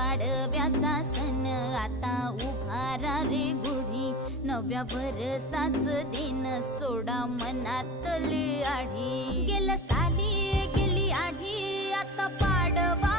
पाडव्याचा सण आता उभारा रे गुढी, नव्या वर्षाच दिन सोडा मनातली आढी। गेल्या साली गेली आढी आता पाडवा